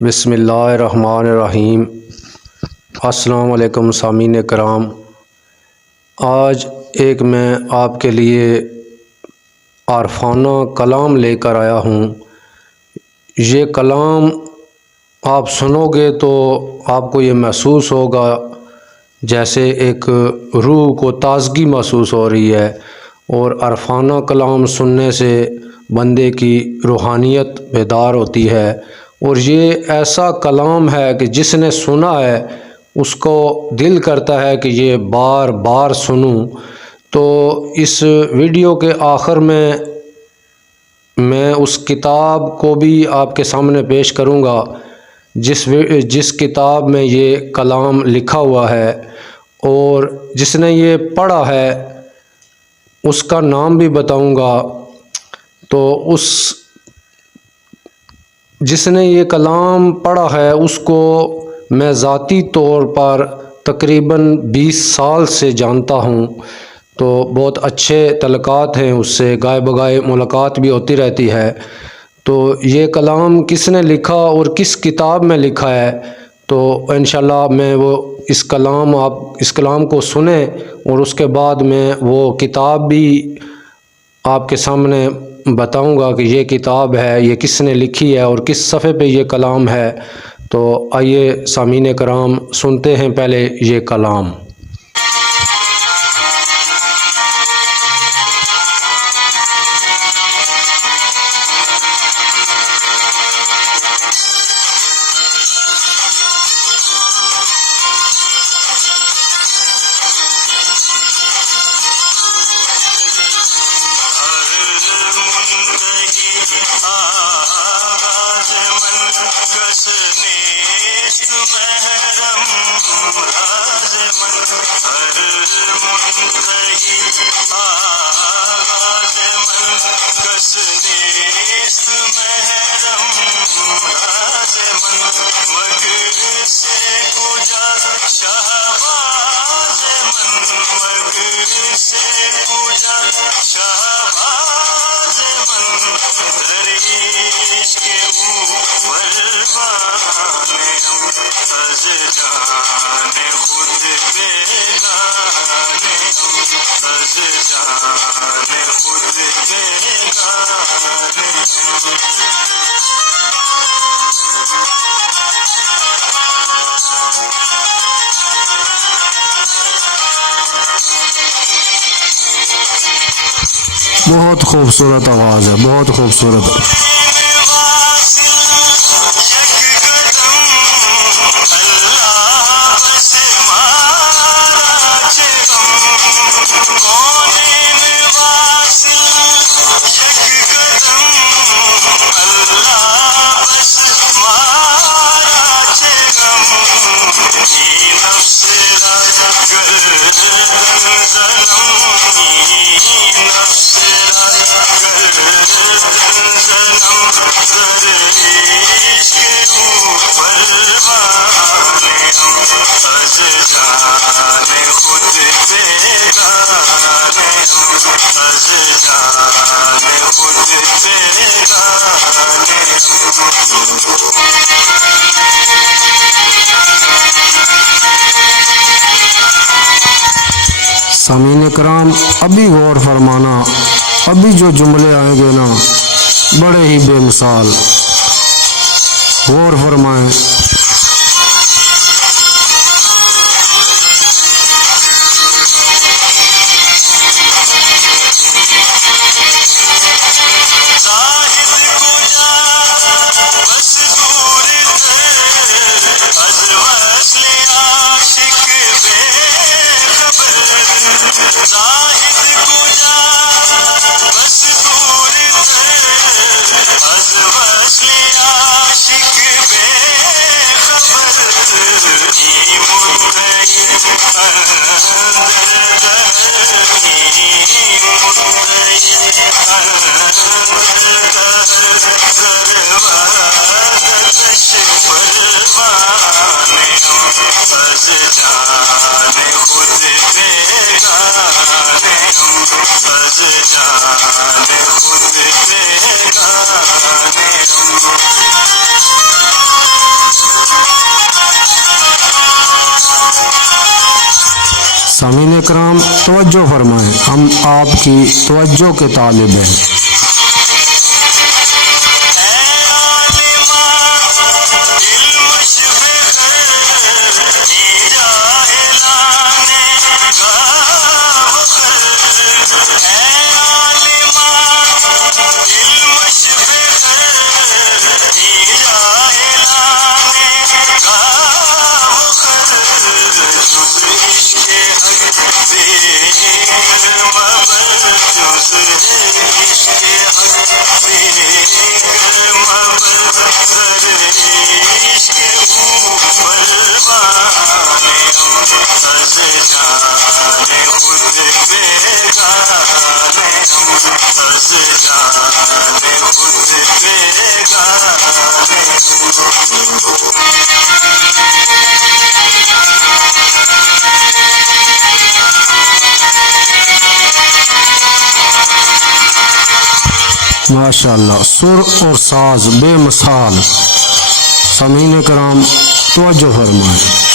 بسم اللہ الرحمن الرحیم۔ السلام علیکم سامعین کرام، آج ایک میں آپ کے لیے عارفانہ کلام لے کر آیا ہوں۔ یہ کلام آپ سنو گے تو آپ کو یہ محسوس ہوگا جیسے ایک روح کو تازگی محسوس ہو رہی ہے، اور عارفانہ کلام سننے سے بندے کی روحانیت بیدار ہوتی ہے، اور یہ ایسا کلام ہے کہ جس نے سنا ہے اس کو دل کرتا ہے کہ یہ بار بار سنوں۔ تو اس ویڈیو کے آخر میں اس کتاب کو بھی آپ کے سامنے پیش کروں گا جس کتاب میں یہ کلام لکھا ہوا ہے، اور جس نے یہ پڑھا ہے اس کا نام بھی بتاؤں گا۔ تو جس نے یہ کلام پڑھا ہے اس کو میں ذاتی طور پر تقریباً 20 سال سے جانتا ہوں، تو بہت اچھے تعلقات ہیں اس سے، گائے بگائے ملاقات بھی ہوتی رہتی ہے۔ تو یہ کلام کس نے لکھا اور کس کتاب میں لکھا ہے، تو انشاءاللہ میں اس کلام کو سنیں، اور اس کے بعد میں وہ کتاب بھی آپ کے سامنے بتاؤں گا کہ یہ کتاب ہے، یہ کس نے لکھی ہے اور کس صفحے پہ یہ کلام ہے۔ تو آئیے سامعین کرام سنتے ہیں پہلے یہ کلام۔ بہت خوبصورت آواز ہے، بہت خوبصورت۔ سامعین کرام ابھی غور فرمانا، ابھی جو جملے آئیں گے نا بڑے ہی بے مثال، غور فرمائیں۔ از وصل عاشق بے سامعین کرام توجہ فرمائیں، ہم آپ کی توجہ کے طالب ہیں۔ ماشاء اللہ، سر اور ساز بے مثال۔ سامعین کرام توجہ فرمائیں۔